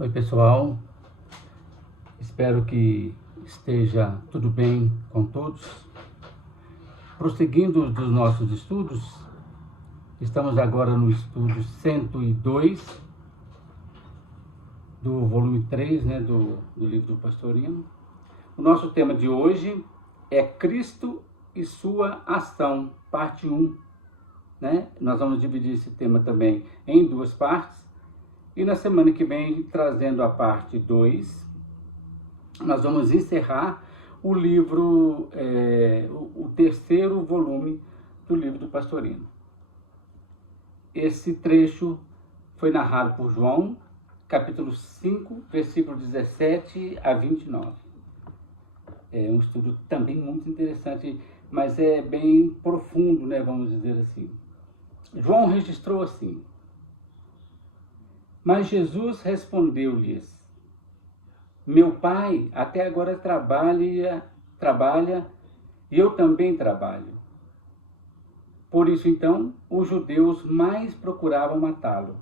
Oi pessoal, espero que esteja tudo bem com todos. Prosseguindo dos nossos estudos, estamos agora no estudo 102 do volume 3, do livro do Pastorino. O nosso tema de hoje é Cristo e sua ação, parte 1. Nós vamos dividir esse tema também em duas partes. E na semana que vem, trazendo a parte 2, nós vamos encerrar o livro, o terceiro volume do livro do Pastorino. Esse trecho foi narrado por João, capítulo 5, versículo 17 a 29. É um estudo também muito interessante, mas é bem profundo, vamos dizer assim. João registrou assim: Mas Jesus respondeu-lhes: Meu Pai até agora trabalha e eu também trabalho. Por isso, então, os judeus mais procuravam matá-lo,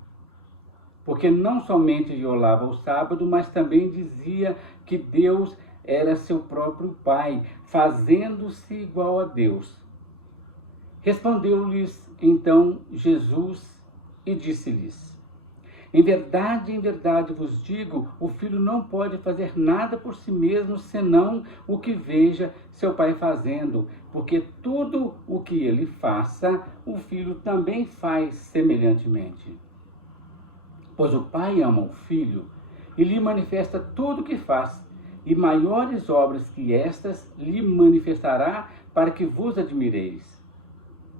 porque não somente violava o sábado, mas também dizia que Deus era seu próprio Pai, fazendo-se igual a Deus. Respondeu-lhes então Jesus e disse-lhes: em verdade vos digo, o filho não pode fazer nada por si mesmo, senão o que veja seu pai fazendo, porque tudo o que ele faça, o filho também faz semelhantemente. Pois o pai ama o filho e lhe manifesta tudo o que faz, e maiores obras que estas lhe manifestará, para que vos admireis.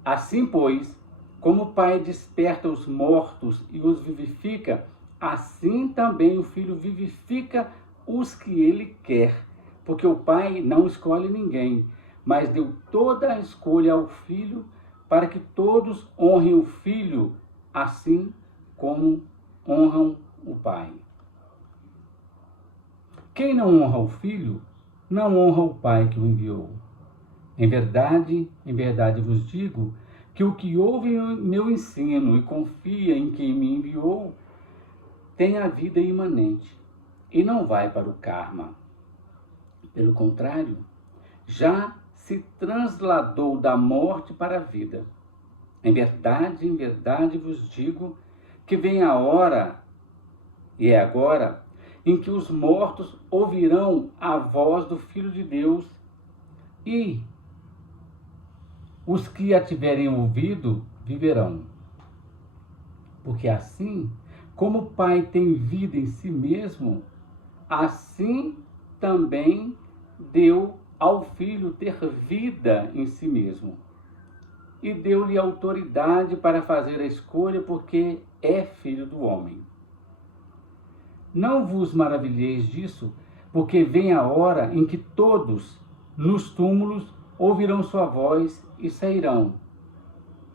Assim, pois, como o Pai desperta os mortos e os vivifica, assim também o Filho vivifica os que ele quer. Porque o Pai não escolhe ninguém, mas deu toda a escolha ao Filho, para que todos honrem o Filho, assim como honram o Pai. Quem não honra o Filho, não honra o Pai que o enviou. Em verdade vos digo, que o que ouve meu ensino e confia em quem me enviou, tem a vida imanente e não vai para o karma. Pelo contrário, já se transladou da morte para a vida. Em verdade vos digo, que vem a hora, e é agora, em que os mortos ouvirão a voz do Filho de Deus, e os que a tiverem ouvido viverão. Porque assim como o Pai tem vida em si mesmo, assim também deu ao Filho ter vida em si mesmo. E deu-lhe autoridade para fazer a escolha, porque é filho do homem. Não vos maravilheis disso, porque vem a hora em que todos, nos túmulos, ouvirão sua voz e sairão.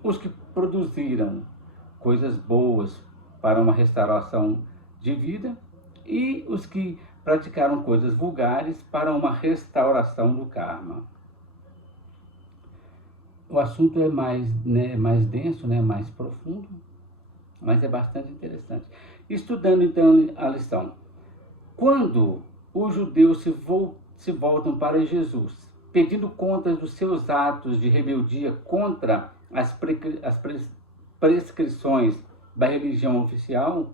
Os que produziram coisas boas para uma restauração de vida e os que praticaram coisas vulgares para uma restauração do karma. O assunto é mais denso, mais profundo, mas é bastante interessante. Estudando então a lição. Quando os judeus se voltam para Jesus, pedindo contas dos seus atos de rebeldia contra as prescrições da religião oficial,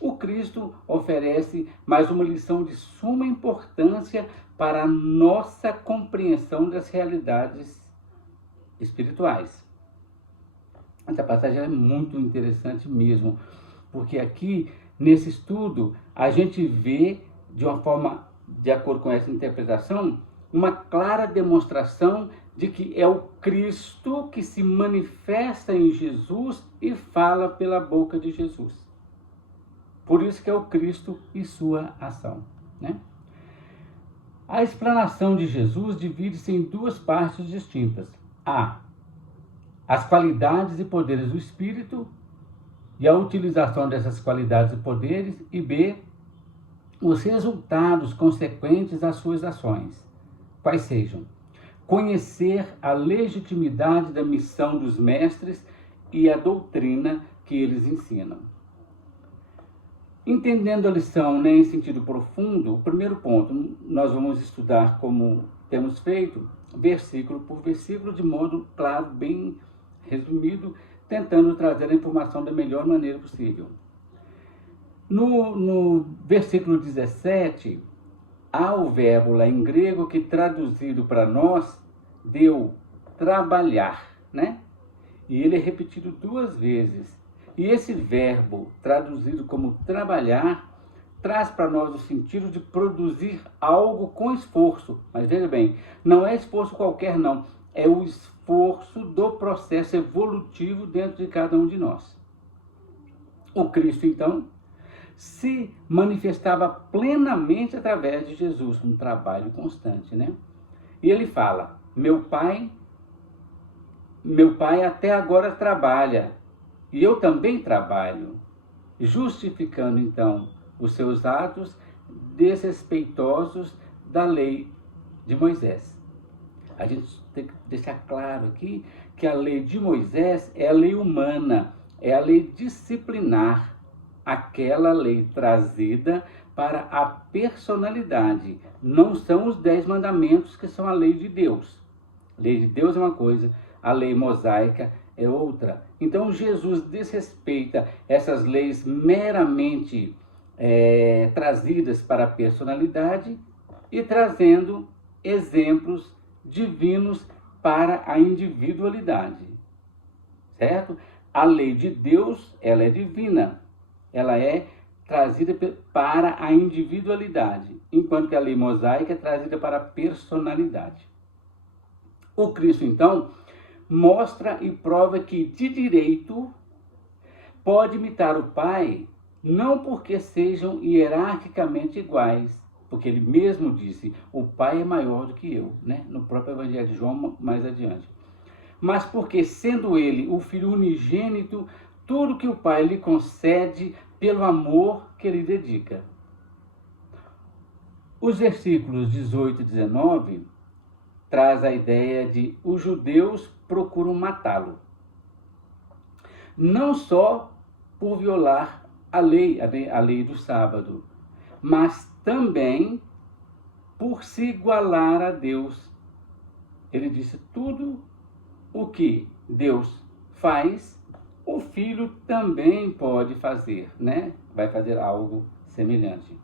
o Cristo oferece mais uma lição de suma importância para a nossa compreensão das realidades espirituais. Essa passagem é muito interessante mesmo, porque aqui, nesse estudo, a gente vê, de uma forma, de acordo com essa interpretação, uma clara demonstração de que é o Cristo que se manifesta em Jesus e fala pela boca de Jesus. Por isso que é o Cristo e sua ação. A explanação de Jesus divide-se em duas partes distintas. A. As qualidades e poderes do Espírito e a utilização dessas qualidades e poderes. E B. Os resultados consequentes às suas ações. Quais sejam: conhecer a legitimidade da missão dos mestres e a doutrina que eles ensinam. Entendendo a lição, né, em sentido profundo, o primeiro ponto, nós vamos estudar como temos feito, versículo por versículo, de modo claro, bem resumido, tentando trazer a informação da melhor maneira possível. No versículo 17, há o verbo lá em grego que traduzido para nós deu trabalhar, né? E ele é repetido 2 vezes. E esse verbo, traduzido como trabalhar, traz para nós o sentido de produzir algo com esforço. Mas veja bem, não é esforço qualquer não, é o esforço do processo evolutivo dentro de cada um de nós. O Cristo, então, se manifestava plenamente através de Jesus, um trabalho constante, né? E ele fala, meu pai até agora trabalha, e eu também trabalho, justificando então os seus atos desrespeitosos da lei de Moisés. A gente tem que deixar claro aqui que a lei de Moisés é a lei humana, é a lei disciplinar, aquela lei trazida para a personalidade. Não são os 10 mandamentos que são a lei de Deus. A lei de Deus é uma coisa, a lei mosaica é outra. Então Jesus desrespeita essas leis meramente trazidas para a personalidade e trazendo exemplos divinos para a individualidade. Certo? A lei de Deus, ela é divina. Ela é trazida para a individualidade, enquanto que a lei mosaica é trazida para a personalidade. O Cristo, então, mostra e prova que, de direito, pode imitar o Pai, não porque sejam hierarquicamente iguais, porque ele mesmo disse, o Pai é maior do que eu, né? No próprio Evangelho de João, mais adiante. Mas porque, sendo ele o Filho unigênito, tudo que o Pai lhe concede pelo amor que ele dedica. Os versículos 18 e 19 traz a ideia de os judeus procuram matá-lo. Não só por violar a lei do sábado, mas também por se igualar a Deus. Ele disse, tudo o que Deus faz, o Filho também pode fazer, né? Vai fazer algo semelhante.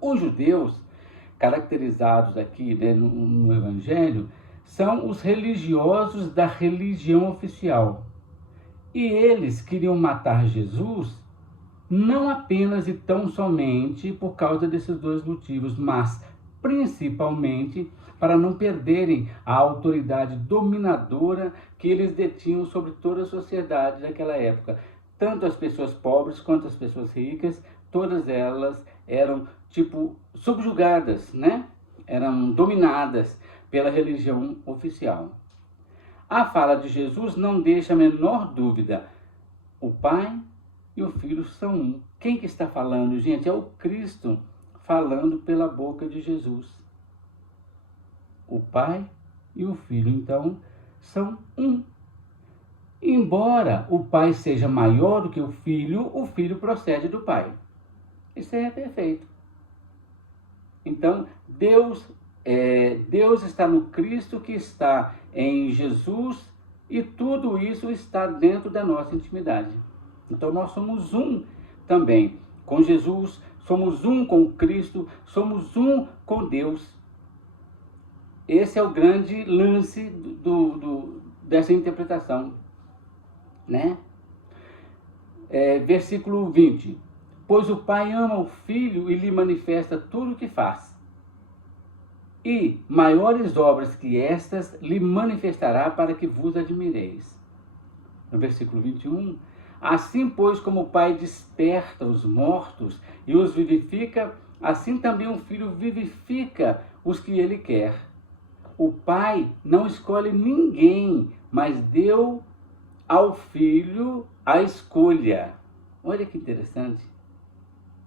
Os judeus, caracterizados aqui, né, no Evangelho, são os religiosos da religião oficial. E eles queriam matar Jesus não apenas e tão somente por causa desses 2 motivos, mas principalmente para não perderem a autoridade dominadora que eles detinham sobre toda a sociedade daquela época. Tanto as pessoas pobres quanto as pessoas ricas, todas elas eram subjugadas, né? Eram dominadas pela religião oficial. A fala de Jesus não deixa a menor dúvida. O Pai e o Filho são um. Quem que está falando, gente? É o Cristo falando pela boca de Jesus. O Pai e o Filho, então, são um. Embora o Pai seja maior do que o Filho procede do Pai. Isso é perfeito. Então, Deus está no Cristo, que está em Jesus, e tudo isso está dentro da nossa intimidade. Então, nós somos um também com Jesus, somos um com Cristo, somos um com Deus. Esse é o grande lance dessa interpretação, né? Versículo 20. Pois o Pai ama o Filho e lhe manifesta tudo o que faz. E maiores obras que estas lhe manifestará para que vos admireis. No versículo 21. Assim, pois, como o Pai desperta os mortos e os vivifica, assim também o Filho vivifica os que ele quer. O Pai não escolhe ninguém, mas deu ao Filho a escolha. Olha que interessante.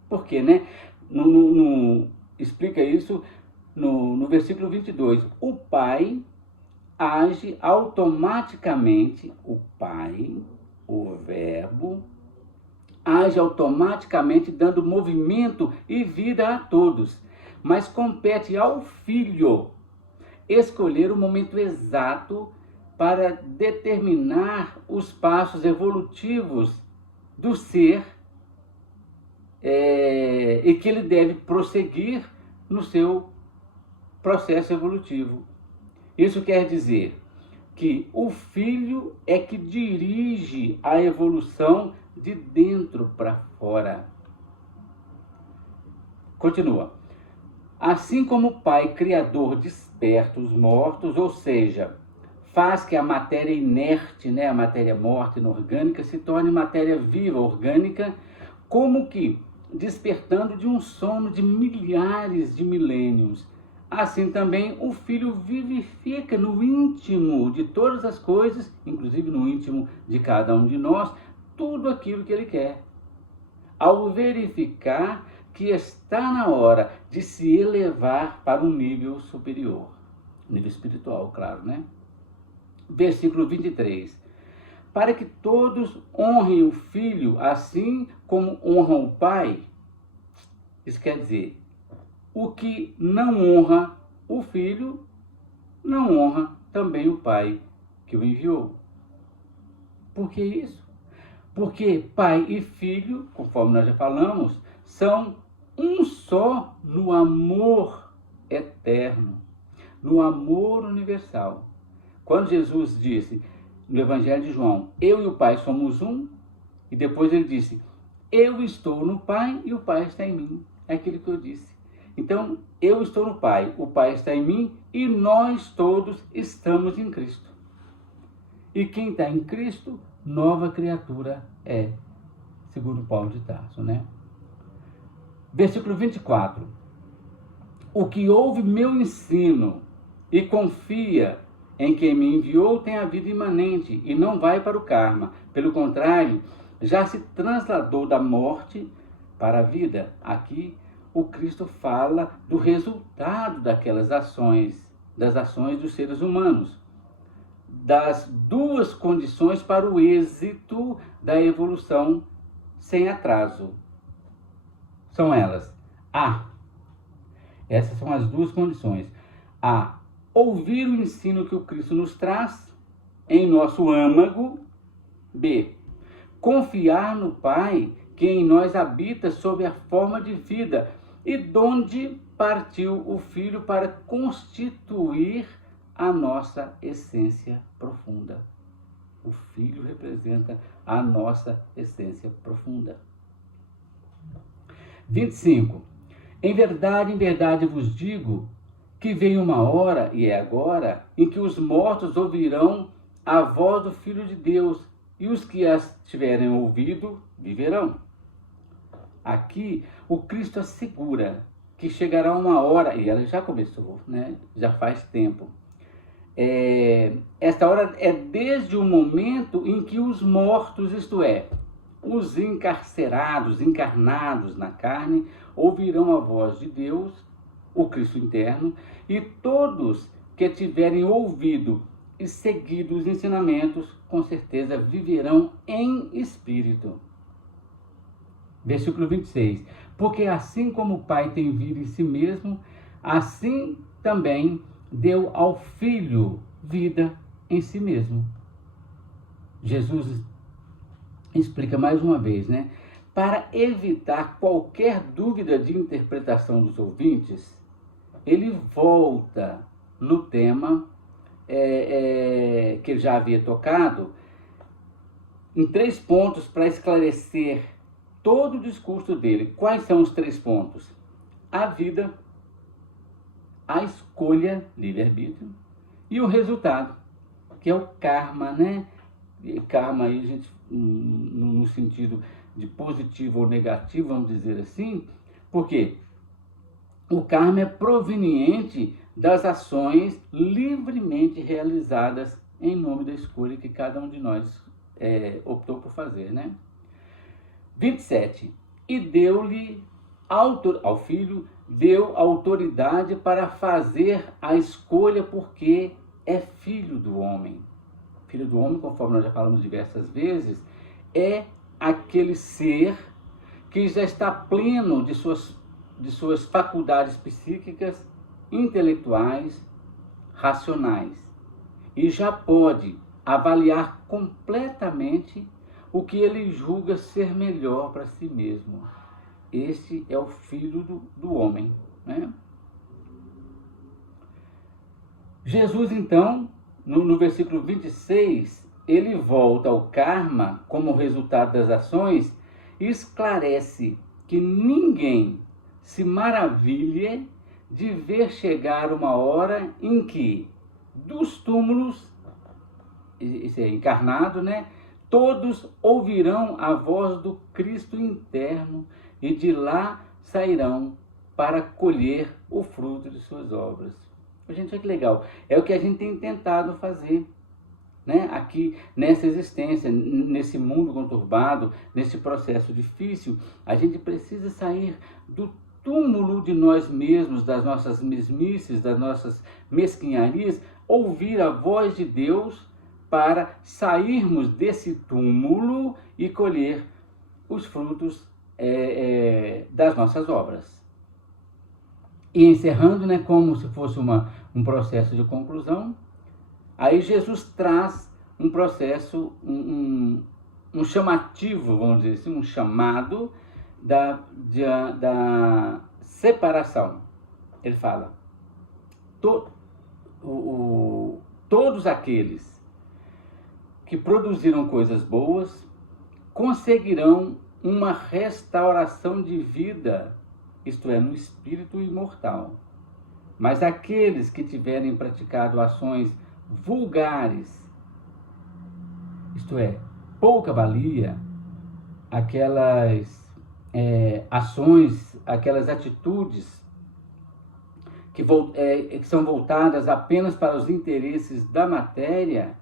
Por quê, né? Explica isso no versículo 22. O Pai age automaticamente, o Pai, o Verbo, age automaticamente dando movimento e vida a todos, mas compete ao filho escolher o momento exato para determinar os passos evolutivos do ser e que ele deve prosseguir no seu processo evolutivo. Isso quer dizer que o filho é que dirige a evolução de dentro para fora. Continua. Assim como o Pai Criador desperta os mortos, ou seja, faz que a matéria inerte, a matéria morta, inorgânica, se torne matéria viva, orgânica, como que despertando de um sono de milhares de milênios. Assim também o Filho vivifica no íntimo de todas as coisas, inclusive no íntimo de cada um de nós, tudo aquilo que Ele quer. Ao verificar que está na hora de se elevar para um nível superior. Nível espiritual, claro, né? Versículo 23. Para que todos honrem o Filho assim como honram o Pai. Isso quer dizer, o que não honra o Filho, não honra também o Pai que o enviou. Por que isso? Porque Pai e Filho, conforme nós já falamos, são um só no amor eterno, no amor universal. Quando Jesus disse no Evangelho de João, eu e o Pai somos um, e depois ele disse, eu estou no Pai e o Pai está em mim. É aquilo que eu disse. Então, eu estou no Pai, o Pai está em mim e nós todos estamos em Cristo. E quem está em Cristo, nova criatura é, segundo Paulo de Tarso, né? Versículo 24. O que ouve meu ensino e confia em quem me enviou tem a vida imanente e não vai para o karma. Pelo contrário, já se trasladou da morte para a vida. Aqui, o Cristo fala do resultado daquelas ações, das ações dos seres humanos, das duas condições para o êxito da evolução sem atraso. São elas. Essas são as duas condições. A. Ouvir o ensino que o Cristo nos traz em nosso âmago. B. Confiar no Pai que em nós habita sob a forma de vida e donde partiu o Filho para constituir a nossa essência profunda. O Filho representa a nossa essência profunda. 25. Em verdade vos digo que vem uma hora, e é agora, em que os mortos ouvirão a voz do Filho de Deus, e os que as tiverem ouvido viverão. Aqui, o Cristo assegura que chegará uma hora, e ela já começou, já faz tempo. Esta hora é desde o momento em que os mortos, isto é, os encarcerados, encarnados na carne, ouvirão a voz de Deus, o Cristo interno, e todos que tiverem ouvido e seguido os ensinamentos, com certeza viverão em espírito. Versículo 26. Porque assim como o Pai tem vida em si mesmo, assim também deu ao Filho vida em si mesmo. Jesus explica mais uma vez, para evitar qualquer dúvida de interpretação dos ouvintes, ele volta no tema que ele já havia tocado, em 3 pontos para esclarecer todo o discurso dele. Quais são os 3 pontos? A vida, a escolha, livre-arbítrio, e o resultado, que é o karma, E karma aí, gente, no sentido de positivo ou negativo, vamos dizer assim, porque o karma é proveniente das ações livremente realizadas em nome da escolha que cada um de nós optou por fazer, 27. E deu-lhe ao Filho, deu autoridade para fazer a escolha porque é filho do homem. Filho do homem, conforme nós já falamos diversas vezes, é aquele ser que já está pleno de suas faculdades psíquicas, intelectuais, racionais, e já pode avaliar completamente o que ele julga ser melhor para si mesmo. Este é o Filho do homem, né? Jesus, então, no versículo 26, ele volta ao karma como resultado das ações e esclarece que ninguém se maravilhe de ver chegar uma hora em que, dos túmulos, isso é encarnado, né? Todos ouvirão a voz do Cristo interno e de lá sairão para colher o fruto de suas obras. Gente, olha que legal. É o que a gente tem tentado fazer, né? Aqui nessa existência, nesse mundo conturbado, nesse processo difícil. A gente precisa sair do túmulo de nós mesmos, das nossas mesmices, das nossas mesquinharias, ouvir a voz de Deus para sairmos desse túmulo e colher os frutos das nossas obras. E encerrando, né, como se fosse um processo de conclusão, aí Jesus traz um processo, um chamativo, vamos dizer assim, um chamado da separação. Ele fala, todos aqueles que produziram coisas boas conseguirão uma restauração de vida, isto é, no espírito imortal. Mas aqueles que tiverem praticado ações vulgares, isto é, pouca valia, aquelas ações, aquelas atitudes que são voltadas apenas para os interesses da matéria,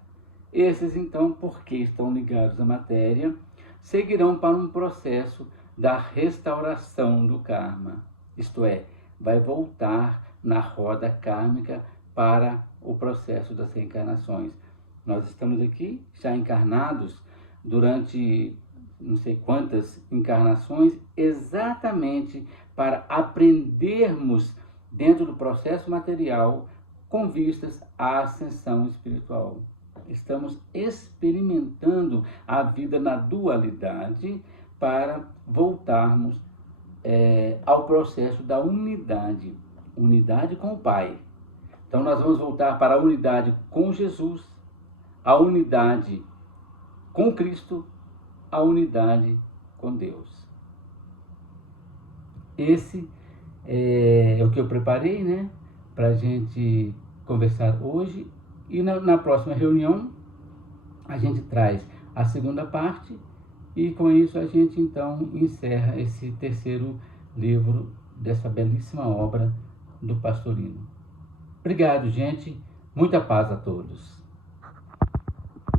esses então, porque estão ligados à matéria, seguirão para um processo da restauração do karma. Isto é, vai voltar na roda kármica para o processo das reencarnações. Nós estamos aqui já encarnados durante não sei quantas encarnações, exatamente para aprendermos dentro do processo material com vistas à ascensão espiritual. Estamos experimentando a vida na dualidade para voltarmos ao processo da unidade. Unidade com o Pai. Então nós vamos voltar para a unidade com Jesus, a unidade com Cristo, a unidade com Deus. Esse é o que eu preparei, né, para a gente conversar hoje. E na próxima reunião a gente traz a segunda parte e com isso a gente então encerra esse terceiro livro dessa belíssima obra do Pastorino. Obrigado, gente. Muita paz a todos.